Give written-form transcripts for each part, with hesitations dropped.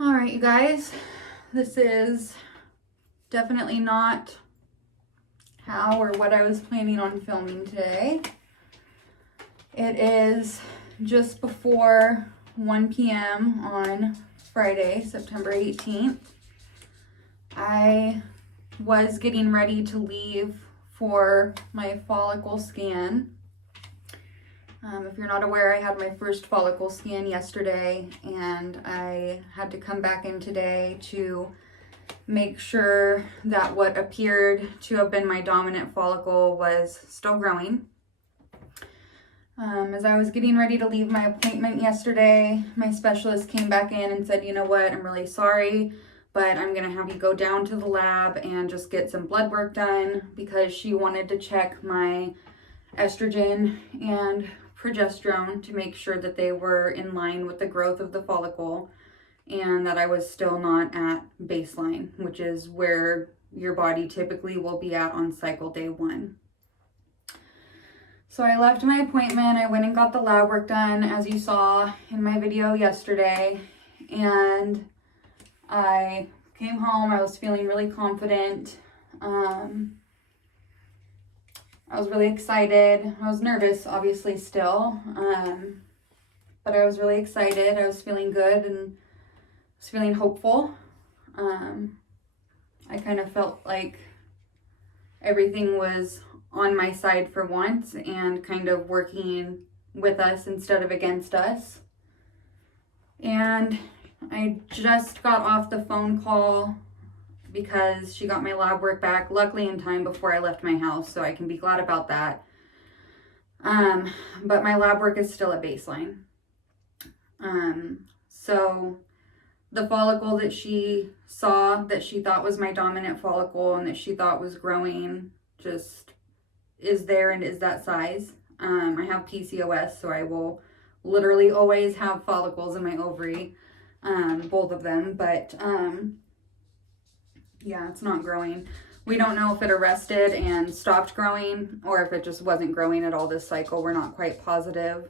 All right, you guys, this is definitely not how or what I was planning on filming today. It is just before 1 p.m. on Friday, September 18th. I was getting ready to leave for my follicle scan. If you're not aware, I had my first follicle scan yesterday, and I had to come back in today to make sure that what appeared to have been my dominant follicle was still growing. As I was getting ready to leave my appointment yesterday, my specialist came back in and said, you know what, I'm really sorry, but I'm going to have you go down to the lab and just get some blood work done, because she wanted to check my estrogen and progesterone to make sure that they were in line with the growth of the follicle and that I was still not at baseline, which is where your body typically will be at on cycle day 1. So I left my appointment, I went and got the lab work done, as you saw in my video yesterday, and I came home. I was feeling really confident. I was really excited. I was nervous, obviously, still, but I was really excited. I was feeling good and was feeling hopeful. I kind of felt like everything was on my side for once and kind of working with us instead of against us. And I just got off the phone call because she got my lab work back, luckily in time before I left my house, so I can be glad about that. But my lab work is still at baseline. So the follicle that she saw that she thought was my dominant follicle and that she thought was growing just is there and is that size. I have PCOS, so I will literally always have follicles in my ovary, both of them, but yeah, it's not growing. We don't know if it arrested and stopped growing or if it just wasn't growing at all this cycle. We're not quite positive.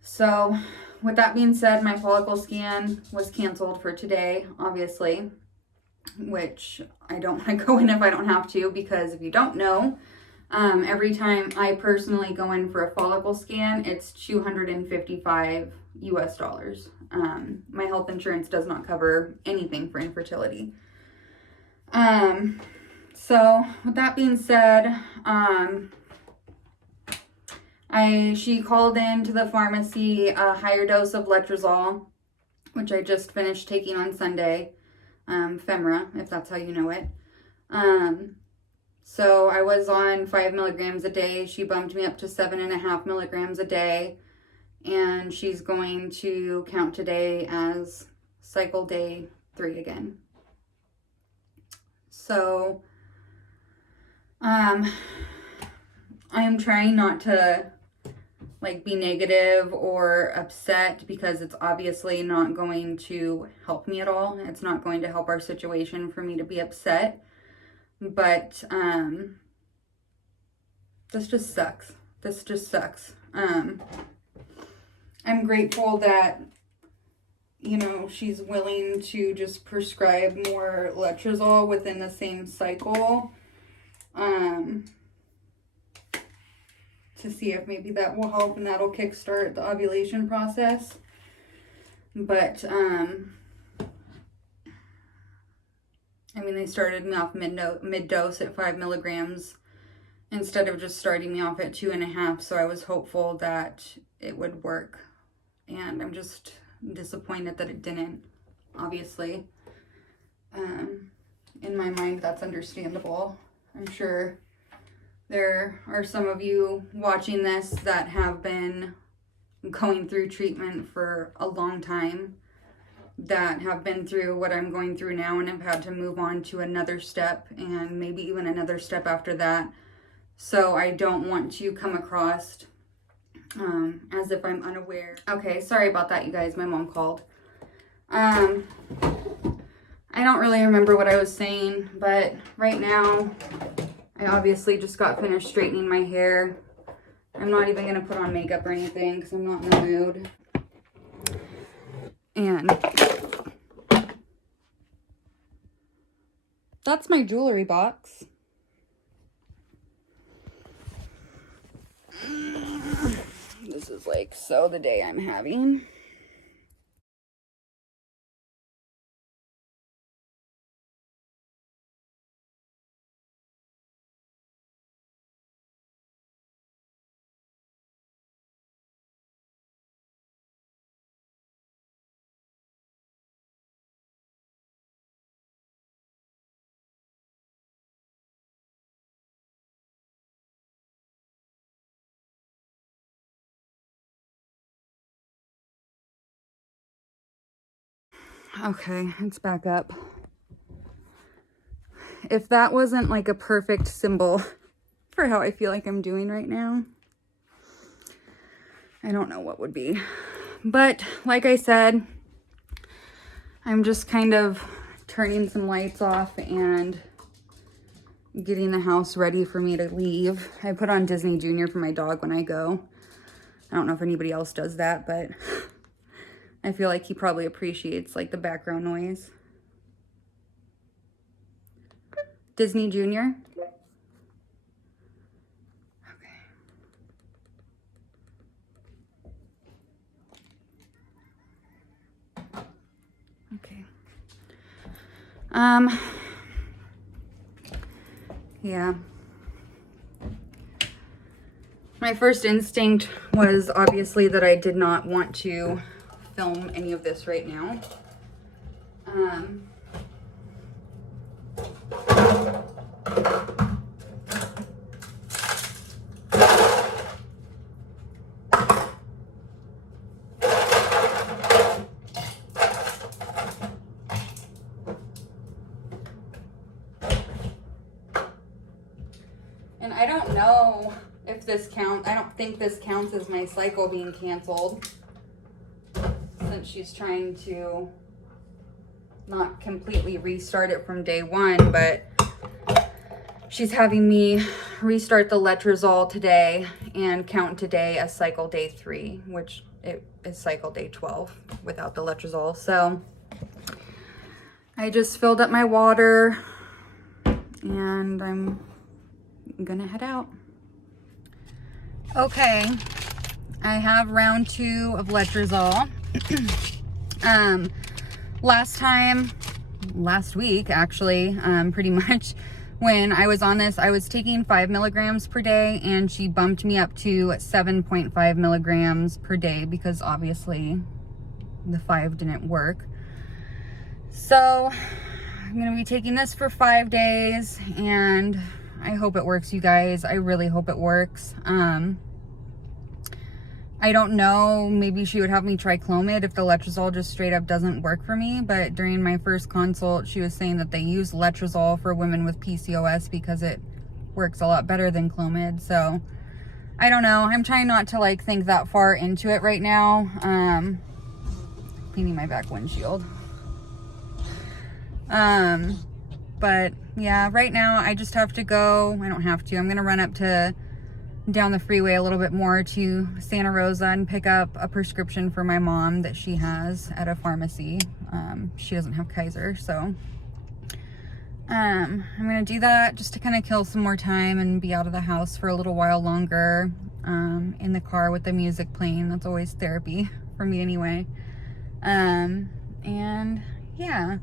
So with that being said, my follicle scan was canceled for today, obviously, which I don't want to go in if I don't have to, because if you don't know, every time I personally go in for a follicle scan, it's $255 US. My health insurance does not cover anything for infertility. So with that being said, she called in to the pharmacy a higher dose of letrozole, which I just finished taking on Sunday, Femra, if that's how you know it. So I was on 5 milligrams a day. She bumped me up to 7.5 milligrams a day, and she's going to count today as cycle day 3 again. So, I am trying not to be negative or upset, because it's obviously not going to help me at all. It's not going to help our situation for me to be upset. But this just sucks. This just sucks. I'm grateful that, you know, she's willing to just prescribe more letrozole within the same cycle, to see if maybe that will help and that'll kickstart the ovulation process. But, I mean, they started me off mid-dose at 5 milligrams instead of just starting me off at 2.5, so I was hopeful that it would work. And I'm just disappointed that it didn't, obviously. In my mind, that's understandable. I'm sure there are some of you watching this that have been going through treatment for a long time, that have been through what I'm going through now and have had to move on to another step and maybe even another step after that. So I don't want to come across as if I'm unaware. Okay, sorry about that, you guys. My mom called. I don't really remember what I was saying, but right now I obviously just got finished straightening my hair. I'm not even going to put on makeup or anything because I'm not in the mood. And that's my jewelry box. This is like so the day I'm having. Okay, it's back up. If that wasn't like a perfect symbol for how I feel like I'm doing right now, I don't know what would be. But like I said, I'm just kind of turning some lights off and getting the house ready for me to leave. I put on Disney Junior for my dog when I go. I don't know if anybody else does that, but I feel like he probably appreciates like the background noise. Disney Junior. Okay. Yeah. My first instinct was obviously that I did not want to film any of this right now. And I don't know if this counts. I don't think this counts as my cycle being canceled, since she's trying to not completely restart it from day one, but she's having me restart the letrozole today and count today as cycle day 3, which it is cycle day 12 without the letrozole. So I just filled up my water and I'm gonna head out. Okay, I have round 2 of letrozole. Last week actually, pretty much, when I was on this, I was taking 5 milligrams per day, and she bumped me up to 7.5 milligrams per day because obviously the 5 didn't work. So I'm gonna be taking this for 5 days, and I hope it works, you guys. I really hope it works. I don't know, maybe she would have me try Clomid if the letrozole just straight up doesn't work for me, but during my first consult, she was saying that they use letrozole for women with PCOS because it works a lot better than Clomid. So I don't know. I'm trying not to like think that far into it right now. Cleaning my back windshield. But yeah, right now I just have to go. I don't have to. I'm going to run up to down the freeway a little bit more to Santa Rosa and pick up a prescription for my mom that she has at a pharmacy. She doesn't have Kaiser, so I'm gonna do that just to kind of kill some more time and be out of the house for a little while longer, in the car with the music playing. That's always therapy for me anyway. And yeah,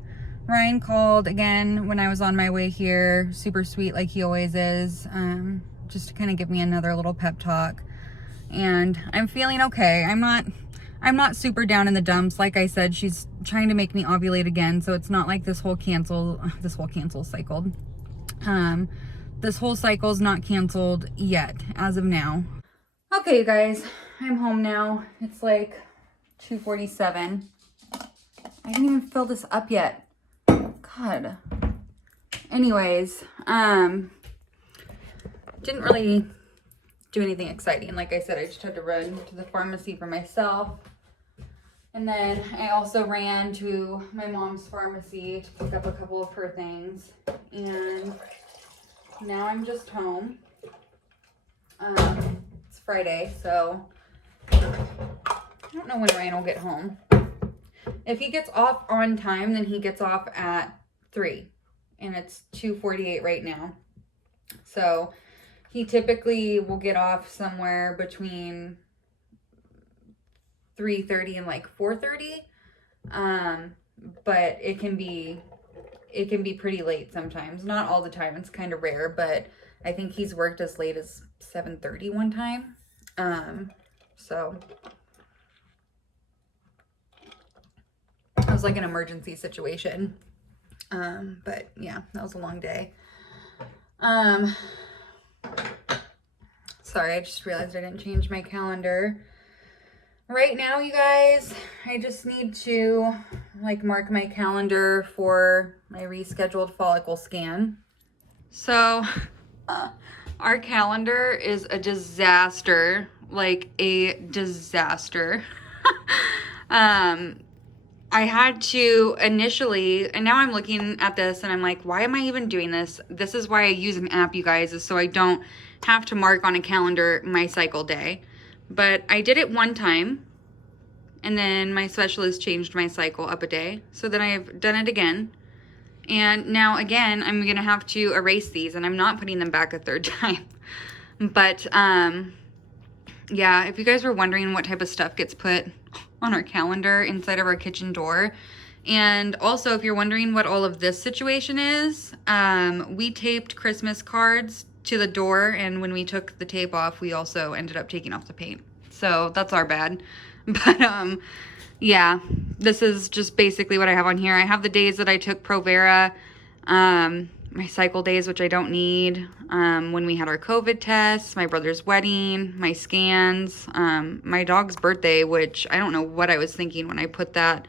Ryan called again when I was on my way here, super sweet like he always is, just to kind of give me another little pep talk. And I'm feeling okay. I'm not super down in the dumps. Like I said, she's trying to make me ovulate again, so it's not like this whole cycled. This whole cycle's not canceled yet as of now. Okay, you guys, I'm home now. It's like 2:47. I didn't even fill this up yet. God. Anyways, didn't really do anything exciting. Like I said, I just had to run to the pharmacy for myself. And then I also ran to my mom's pharmacy to pick up a couple of her things. And now I'm just home. It's Friday, so I don't know when Ryan will get home. If he gets off on time, then he gets off at 3. and it's 2:48 right now. So he typically will get off somewhere between 3:30 and like 4:30. But it can be pretty late sometimes. Not all the time. It's kind of rare, but I think he's worked as late as 7:30 one time. So it was like an emergency situation. But yeah, that was a long day. Sorry, I just realized I didn't change my calendar. Right now, you guys, I just need to like mark my calendar for my rescheduled follicle scan. So our calendar is a disaster, like a disaster. I had to initially, and now I'm looking at this and I'm like, why am I even doing this? This is why I use an app, you guys, is so I don't have to mark on a calendar my cycle day. But I did it one time, and then my specialist changed my cycle up a day. So then I've done it again. And now again, I'm gonna have to erase these, and I'm not putting them back a third time. But yeah, if you guys were wondering what type of stuff gets put on our calendar inside of our kitchen door, and also if you're wondering what all of this situation is, we taped Christmas cards to the door, and when we took the tape off, we also ended up taking off the paint. So that's our bad. But yeah, this is just basically what I have on here. I have the days that I took Provera, my cycle days, which I don't need, when we had our COVID tests, my brother's wedding, my scans, my dog's birthday, which I don't know what I was thinking when I put that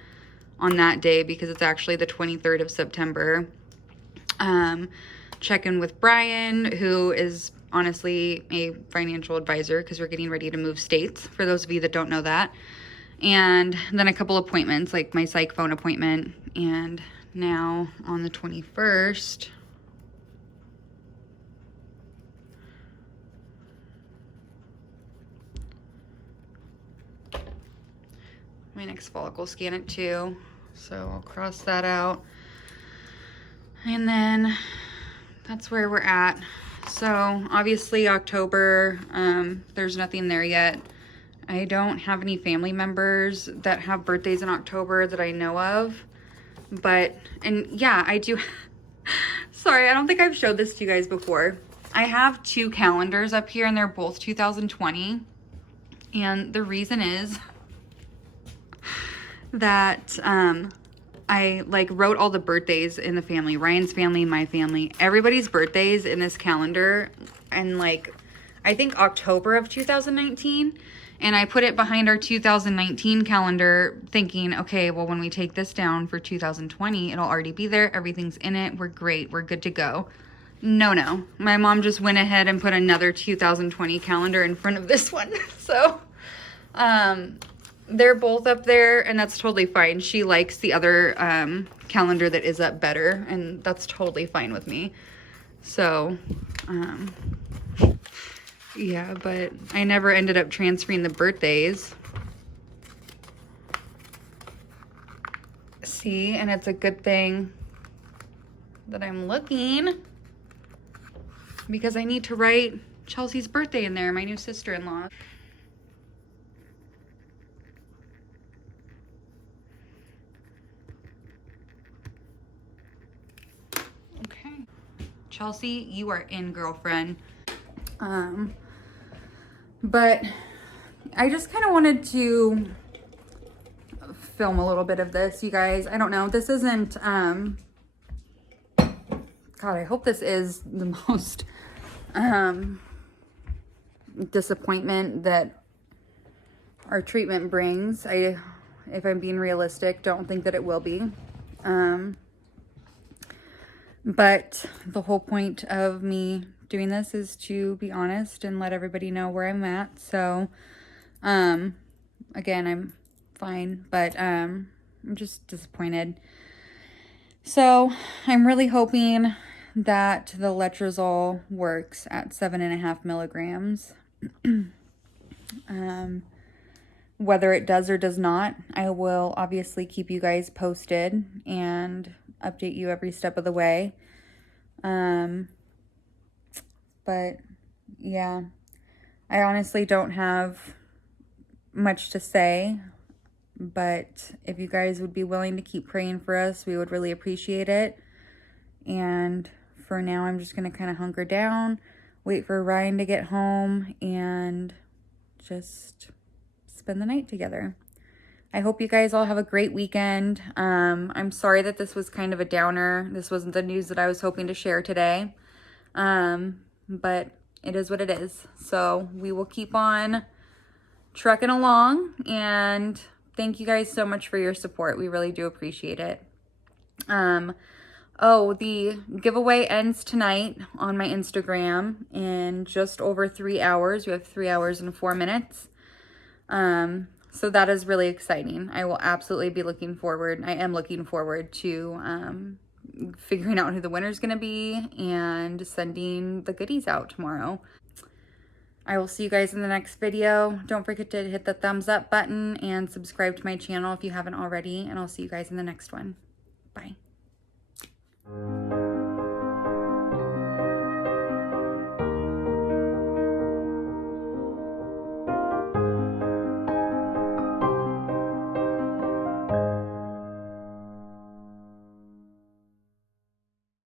on that day, because it's actually the 23rd of September. Check in with Brian, who is honestly a financial advisor, because we're getting ready to move states, for those of you that don't know that. And then a couple appointments, like my psych phone appointment. And now on the 21st, my next follicle scan at 2, so I'll cross that out. And then that's where we're at. So obviously October, there's nothing there yet. I don't have any family members that have birthdays in October that I know of. But, and yeah, I do. Sorry, I don't think I've showed this to you guys before. I have 2 calendars up here, and they're both 2020. And the reason is that I like wrote all the birthdays in the family, Ryan's family, my family, everybody's birthdays in this calendar, and like I think October of 2019, and I put it behind our 2019 calendar thinking, okay, well, when we take this down for 2020, it'll already be there, everything's in it, we're great, we're good to go. No, my mom just went ahead and put another 2020 calendar in front of this one. So they're both up there, and that's totally fine. She likes the other calendar that is up better, and that's totally fine with me. So, yeah, but I never ended up transferring the birthdays. See, and it's a good thing that I'm looking, because I need to write Chelsea's birthday in there, my new sister-in-law. Chelsea, you are in, girlfriend. But I just kind of wanted to film a little bit of this, you guys. I don't know. This isn't, God, I hope this is the most disappointment that our treatment brings. If I'm being realistic, don't think that it will be. But the whole point of me doing this is to be honest and let everybody know where I'm at. So, again, I'm fine, but I'm just disappointed. So I'm really hoping that the letrozole works at 7.5 milligrams. Whether it does or does not, I will obviously keep you guys posted and update you every step of the way. But yeah, I honestly don't have much to say, but if you guys would be willing to keep praying for us, we would really appreciate it. And for now, I'm just going to kind of hunker down, wait for Ryan to get home, and just spend the night together. I hope you guys all have a great weekend. I'm sorry that this was kind of a downer. This wasn't the news that I was hoping to share today. But it is what it is. So we will keep on trucking along, and thank you guys so much for your support. We really do appreciate it. Oh, the giveaway ends tonight on my Instagram in just over 3 hours. We have 3 hours and 4 minutes. So that is really exciting. I will absolutely be looking forward. I am looking forward to figuring out who the winner is going to be and sending the goodies out tomorrow. I will see you guys in the next video. Don't forget to hit the thumbs up button and subscribe to my channel if you haven't already, and I'll see you guys in the next one. Bye.